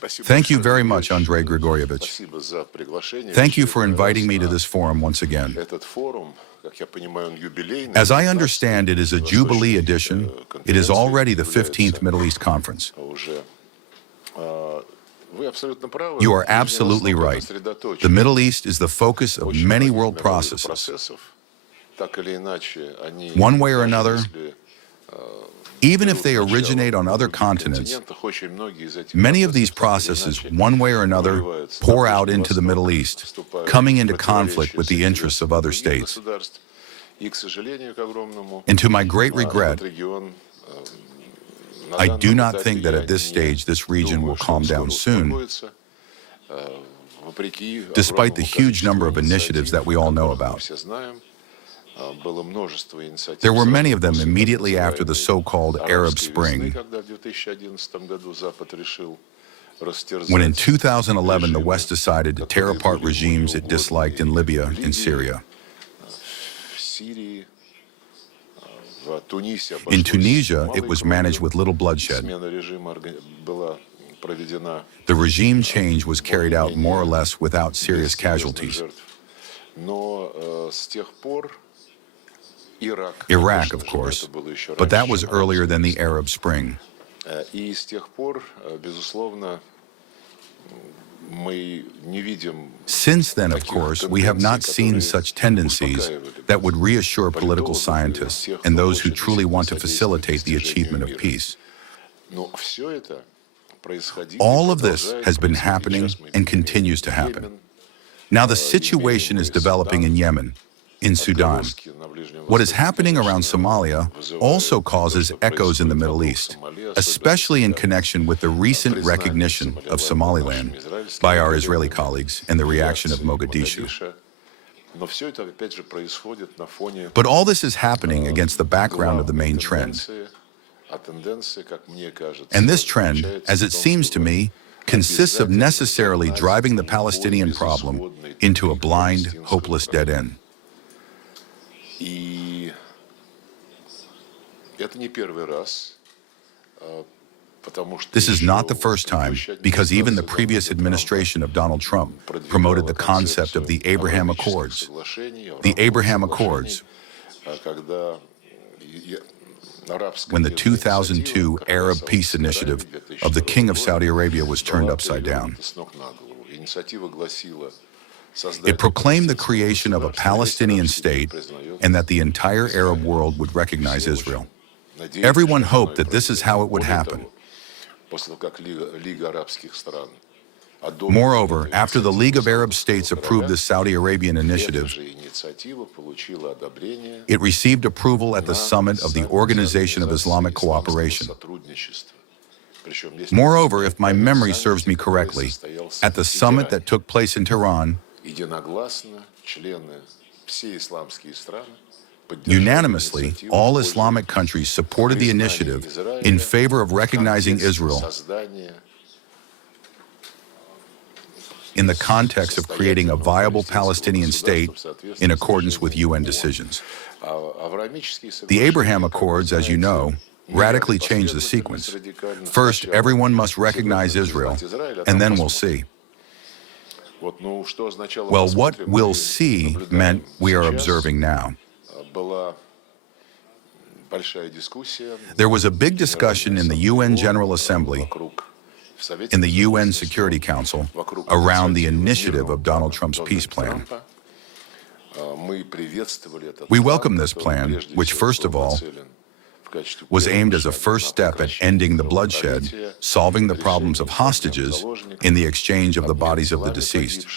Thank you very much, Andrei Grigorievich. Thank you for inviting me to this forum once again. As I understand, it is a Jubilee edition. It is already the 15th Middle East Conference. You are absolutely right. The Middle East is the focus of many world processes. One way or another, even if they originate on other continents, many of these processes, one way or another, pour out into the Middle East, coming into conflict with the interests of other states. And to my great regret, I do not think that at this stage this region will calm down soon, despite the huge number of initiatives that we all know about. There were many of them immediately after the so-called Arab Spring, when in 2011 the West decided to tear apart regimes it disliked in Libya and Syria. In Tunisia, it was managed with little bloodshed. The regime change was carried out more or less without serious casualties. Iraq, of course, but that was earlier than the Arab Spring. Since then, of course, we have not seen such tendencies that would reassure political scientists and those who truly want to facilitate the achievement of peace. All of this has been happening and continues to happen. Now the situation is developing in Yemen, in Sudan. What is happening around Somalia also causes echoes in the Middle East, especially in connection with the recent recognition of Somaliland by our Israeli colleagues and the reaction of Mogadishu. But all this is happening against the background of the main trends. And this trend, as it seems to me, consists of necessarily driving the Palestinian problem into a blind, hopeless dead end. This is not the first time, because even the previous administration of Donald Trump promoted the concept of the Abraham Accords. The Abraham Accords, when the 2002 Arab Peace Initiative of the King of Saudi Arabia was turned upside down. It proclaimed the creation of a Palestinian state and that the entire Arab world would recognize Israel. Everyone hoped that this is how it would happen. Moreover, after the League of Arab States approved the Saudi Arabian initiative, it received approval at the summit of the Organization of Islamic Cooperation. Moreover, if my memory serves me correctly, at the summit that took place in Tehran, unanimously, all Islamic countries supported the initiative in favor of recognizing Israel in the context of creating a viable Palestinian state in accordance with UN decisions. The Abraham Accords, as you know, radically changed the sequence. First, everyone must recognize Israel, and then we'll see. Well, what we'll see meant we are observing now. There was a big discussion in the UN General Assembly, in the UN Security Council, around the initiative of Donald Trump's peace plan. We welcome this plan, which first of all was aimed as a first step at ending the bloodshed, solving the problems of hostages in the exchange of the bodies of the deceased.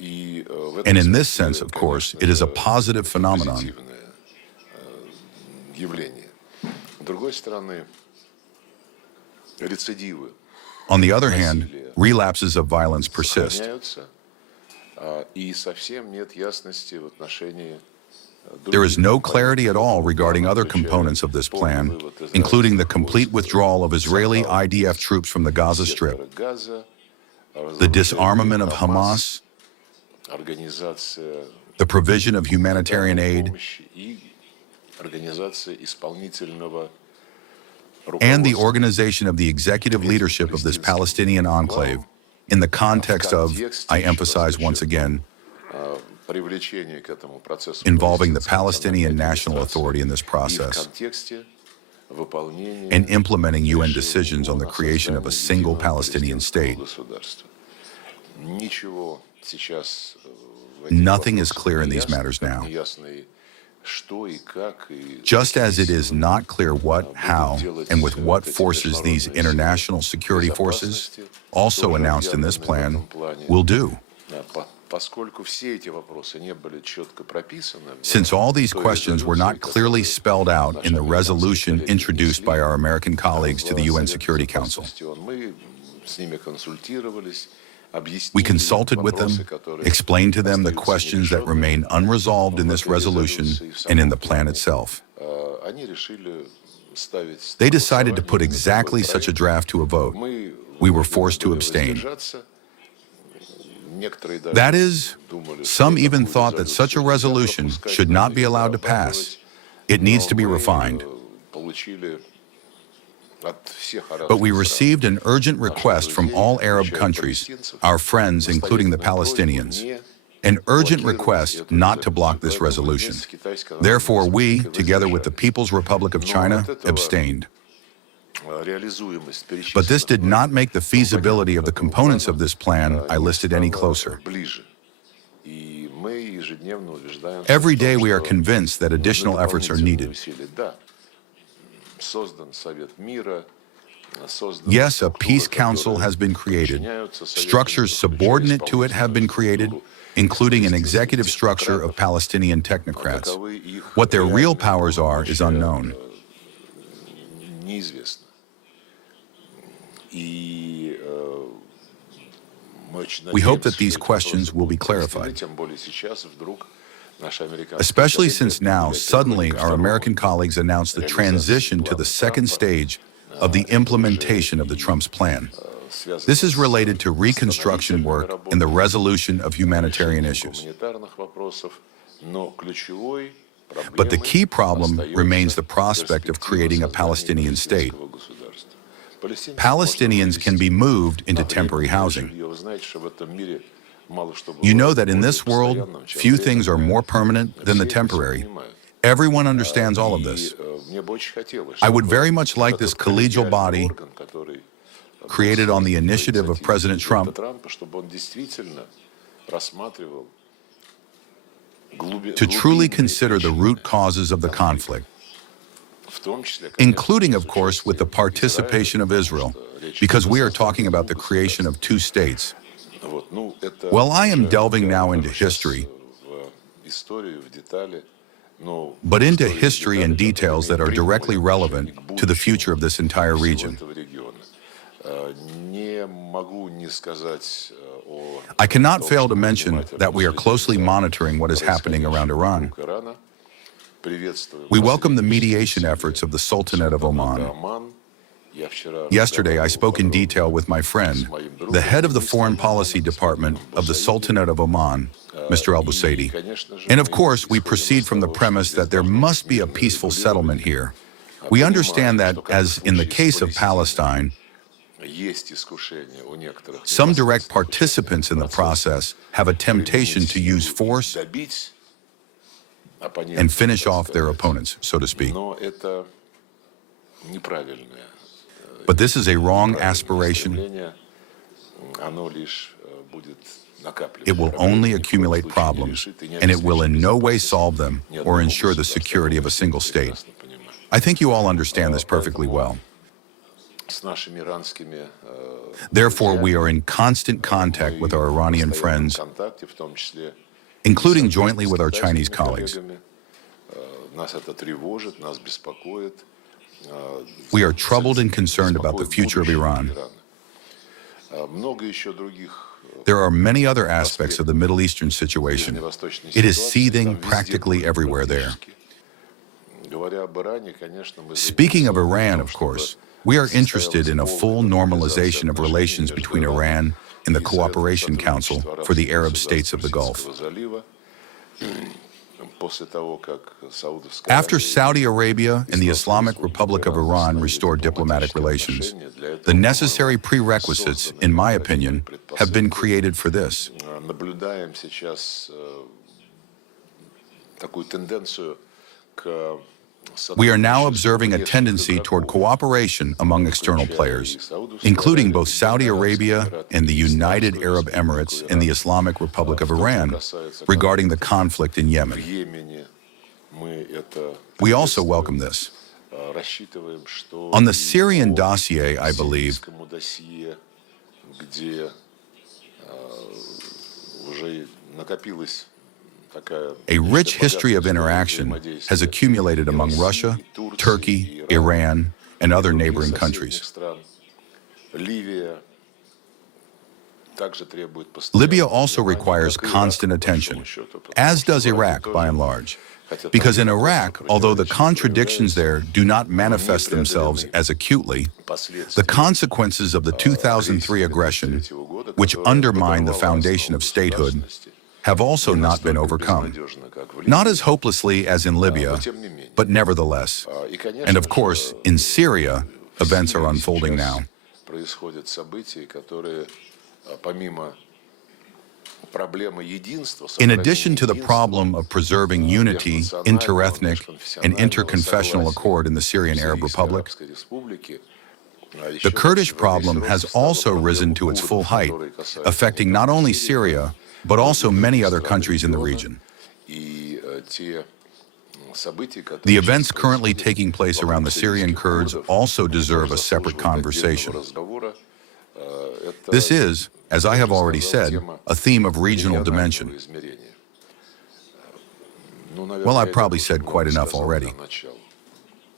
And in this sense, of course, it is a positive phenomenon. On the other hand, relapses of violence persist. There is no clarity at all regarding other components of this plan, including the complete withdrawal of Israeli IDF troops from the Gaza Strip, the disarmament of Hamas, the provision of humanitarian aid, and the organization of the executive leadership of this Palestinian enclave in the context of, I emphasize once again, involving the Palestinian National Authority in this process and implementing UN decisions on the creation of a single Palestinian state. Nothing is clear in these matters now. Just as it is not clear what, how, and with what forces these international security forces, also announced in this plan, will do. Since all these questions were not clearly spelled out in the resolution introduced by our American colleagues to the UN Security Council, we consulted with them, explained to them the questions that remain unresolved in this resolution and in the plan itself. They decided to put exactly such a draft to a vote. We were forced to abstain. That is, some even thought that such a resolution should not be allowed to pass. It needs to be refined. But we received an urgent request from all Arab countries, our friends, including the Palestinians, an urgent request not to block this resolution. Therefore, we, together with the People's Republic of China, abstained. But this did not make the feasibility of the components of this plan I listed any closer. Every day we are convinced that additional efforts are needed. Yes, a peace council has been created. Structures subordinate to it have been created, including an executive structure of Palestinian technocrats. What their real powers are is unknown. We hope that these questions will be clarified, especially since now, suddenly, our American colleagues announced the transition to the second stage of the implementation of the Trump's plan. This is related to reconstruction work and the resolution of humanitarian issues. But the key problem remains the prospect of creating a Palestinian state. Palestinians can be moved into temporary housing. You know that in this world, few things are more permanent than the temporary. Everyone understands all of this. I would very much like this collegial body, created on the initiative of President Trump, to truly consider the root causes of the conflict, including, of course, with the participation of Israel, because we are talking about the creation of two states. Well, I am delving now into history, but into history and details that are directly relevant to the future of this entire region. I cannot fail to mention that we are closely monitoring what is happening around Iran. We welcome the mediation efforts of the Sultanate of Oman. Yesterday, I spoke in detail with my friend, the head of the Foreign Policy Department of the Sultanate of Oman, Mr. Al-Busaidi. And of course, we proceed from the premise that there must be a peaceful settlement here. We understand that, as in the case of Palestine, some direct participants in the process have a temptation to use force and finish off their opponents, so to speak. But this is a wrong aspiration. It will only accumulate problems, and it will in no way solve them or ensure the security of a single state. I think you all understand this perfectly well. Therefore, we are in constant contact with our Iranian friends, including jointly with our Chinese colleagues. We are troubled and concerned about the future of Iran. There are many other aspects of the Middle Eastern situation. It is seething practically everywhere there. Speaking of Iran, of course, we are interested in a full normalization of relations between Iran and the Cooperation Council for the Arab States of the Gulf. After Saudi Arabia and the Islamic Republic of Iran restored diplomatic relations, the necessary prerequisites, in my opinion, have been created for this. We are now observing a tendency toward cooperation among external players, including both Saudi Arabia and the United Arab Emirates and the Islamic Republic of Iran, regarding the conflict in Yemen. We also welcome this. On the Syrian dossier, I believe, a rich history of interaction has accumulated among Russia, Turkey, Iran, and other neighboring countries. Libya also requires constant attention, as does Iraq by and large. Because in Iraq, although the contradictions there do not manifest themselves as acutely, the consequences of the 2003 aggression, which undermined the foundation of statehood, have also not been overcome. Not as hopelessly as in Libya, but nevertheless. And of course, in Syria, events are unfolding now. In addition to the problem of preserving unity, interethnic, and interconfessional accord in the Syrian Arab Republic, the Kurdish problem has also risen to its full height, affecting not only Syria, but also many other countries in the region. The events currently taking place around the Syrian Kurds also deserve a separate conversation. This is, as I have already said, a theme of regional dimension. Well, I've probably said quite enough already.